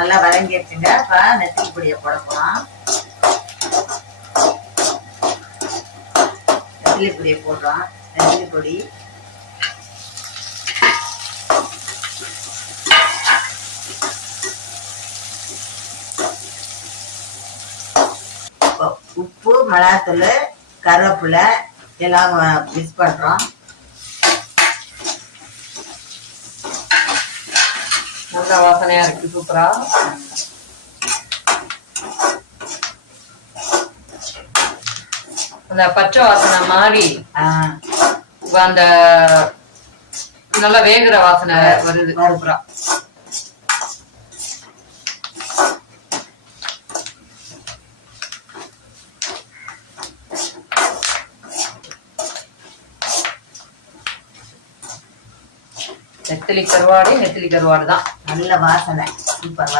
நல்லா வதங்கிடுச்சுங்க. இப்ப நெத்திலி பொடியை போட போறோம். நெத்திலி பொடியை போடுறோம். நெத்திலி பொடி உப்பு, மிளகாத்தூள், கருவேப்பிலை எல்லாம் மிக்ஸ் பண்றோம். நல்ல வாசனையா இருக்கு. சூப்பரா அந்த பச்சை வாசனை மாறி அந்த நல்லா வேகுற வாசனை வருது. சூப்பரா நெத்திலி கருவாடு தான். நல்ல வாசனை. சூப்பர்.